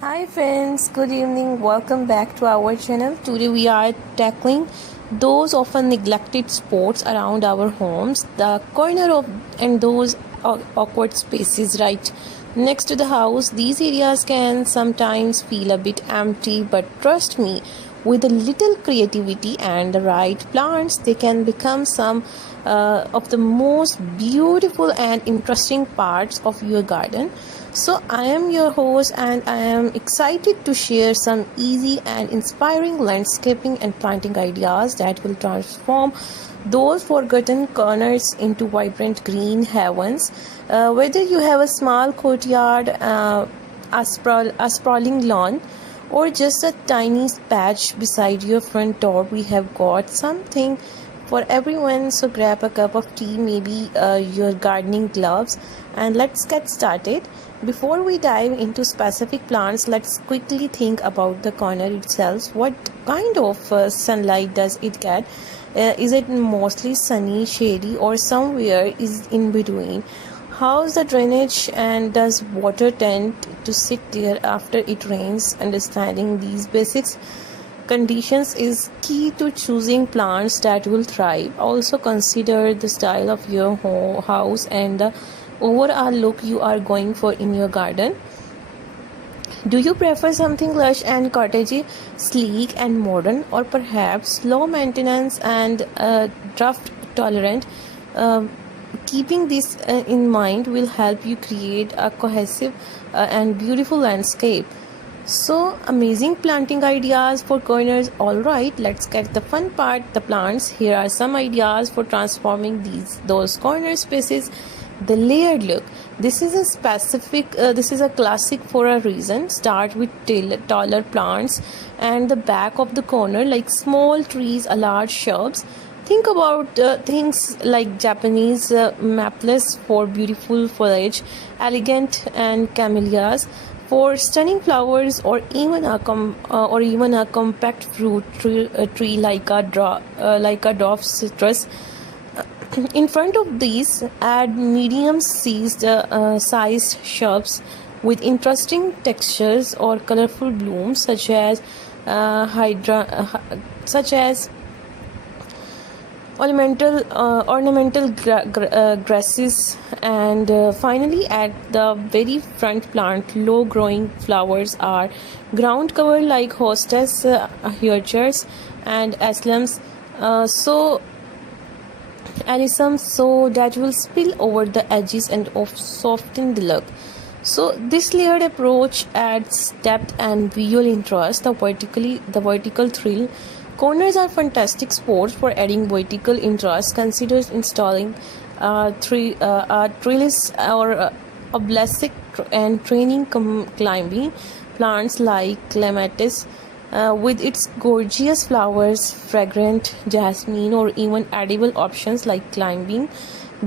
Hi friends, good evening. Welcome back to our channel. Today we are tackling those often neglected spots around our homes, the corner of and those awkward spaces right next to the house. These areas can sometimes feel a bit empty, but trust me, with a little creativity and the right plants, they can become some of the most beautiful and interesting parts of your garden. So, I am your host, and I am excited to share some easy and inspiring landscaping and planting ideas that will transform those forgotten corners into vibrant green heavens. Whether you have a small courtyard, a sprawling lawn, or just a tiny patch beside your front door, we have got something for everyone. So grab a cup of tea, maybe your gardening gloves, and let's get started. Before we dive into specific plants, let's quickly think about the corner itself. What kind of sunlight does it get? Is it mostly sunny, shady, or somewhere is in between? How's the drainage, and does water tend to sit there after it rains? Understanding these basics conditions is key to choosing plants that will thrive. Also consider the style of your house and the overall look you are going for in your garden. Do you prefer something lush and cottagey, sleek and modern, or perhaps low maintenance and drought tolerant? Keeping this in mind will help you create a cohesive and beautiful landscape. So, amazing planting ideas for corners. Alright, let's get the fun part, the plants. Here are some ideas for transforming those corner spaces. The layered look. This is a classic for a reason. Start with taller plants and the back of the corner, like small trees or large shrubs. Think about things like Japanese maples for beautiful foliage, elegant and camellias for stunning flowers, or even a compact fruit tree like a dwarf citrus. In front of these, add sized shrubs with interesting textures or colorful blooms, such as ornamental grasses, and finally at the very front, plant low growing flowers or ground cover like hostess, hierchers and aslums, so anisum, so that will spill over the edges and soften the look. So this layered approach adds depth and visual interest. The vertical thrill. Corners are fantastic spots for adding vertical interest. Consider installing a trellis or obelisk and training climbing plants like clematis with its gorgeous flowers, fragrant jasmine, or even edible options like climbing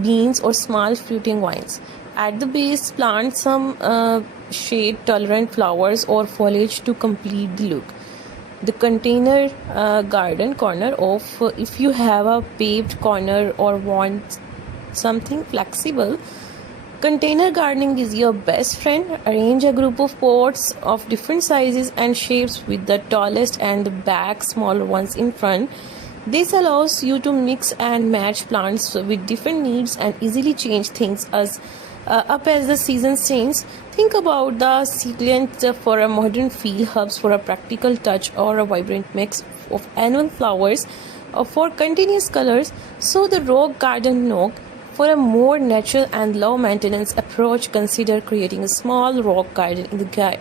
beans or small fruiting vines. At the base, plant some shade-tolerant flowers or foliage to complete the look. The container garden corner of if you have a paved corner or want something flexible, container gardening is your best friend. Arrange a group of pots of different sizes and shapes, with the tallest and the back smaller ones in front. This allows you to mix and match plants with different needs and easily change things up as the season changes. Think about the succulent for a modern feel, herbs for a practical touch, or a vibrant mix of annual flowers for continuous colors. So the rock garden nook. For a more natural and low maintenance approach, consider creating a small rock garden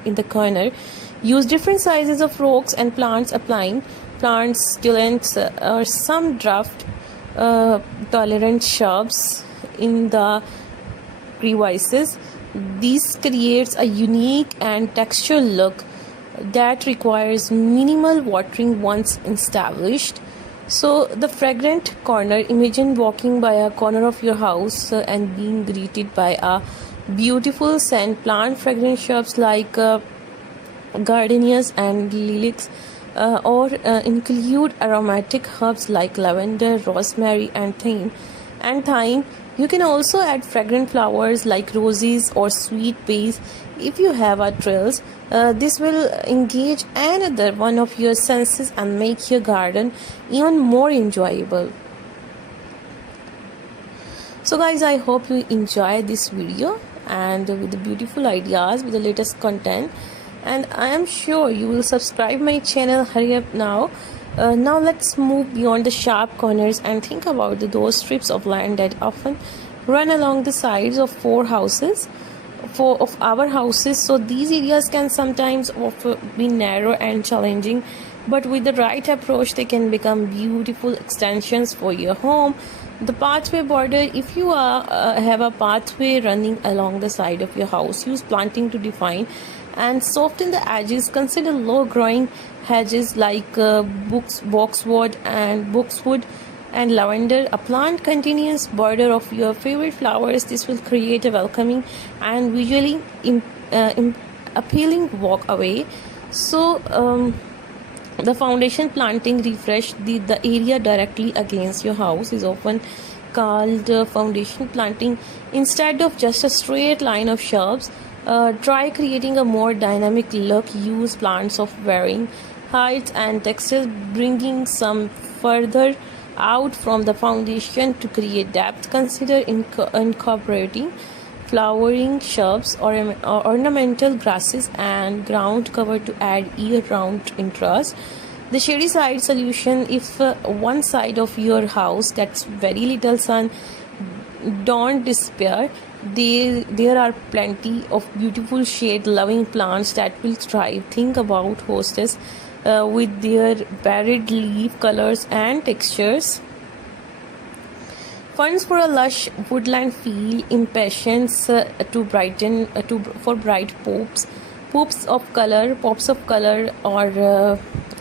in the corner. Use different sizes of rocks and plants, applying plants, succulents, or some drought tolerant shrubs in the crevices. This creates a unique and textured look that requires minimal watering once established. So, the fragrant corner. Imagine walking by a corner of your house and being greeted by a beautiful scent. Plant fragrant shrubs like gardenias and lilacs, or include aromatic herbs like lavender, rosemary, and thyme. You can also add fragrant flowers like roses or sweet peas if you have a trills. This will engage another one of your senses and make your garden even more enjoyable. So guys, I hope you enjoy this video and with the beautiful ideas with the latest content, and I am sure you will subscribe my channel. Hurry up now. Now let's move beyond the sharp corners and think about those strips of land that often run along the sides of our houses. So these areas can sometimes be narrow and challenging, but with the right approach they can become beautiful extensions for your home. The pathway border: if you have a pathway running along the side of your house, use planting to define and soften the edges. Consider low growing hedges like boxwood and lavender. A plant continuous border of your favorite flowers. This will create a welcoming and visually appealing walkway. So the foundation planting refresh the area directly against your house is often called foundation planting. Instead of just a straight line of shrubs, try creating a more dynamic look. Use plants of varying heights and textures, bringing some further out from the foundation to create depth. Consider incorporating flowering shrubs or ornamental grasses and ground cover to add year-round interest. The shady side solution: if one side of your house gets very little sun, don't despair. There are plenty of beautiful shade-loving plants that will thrive. Think about hostes with their varied leaf colors and textures. Funds for a lush woodland feel. Impatience to brighten for bright pops of color, or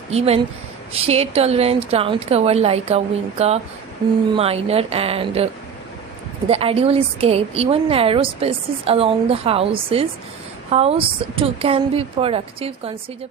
even shade tolerant ground cover like a vinca minor and the ideal escape. Even narrow spaces along the house too can be productive. Consider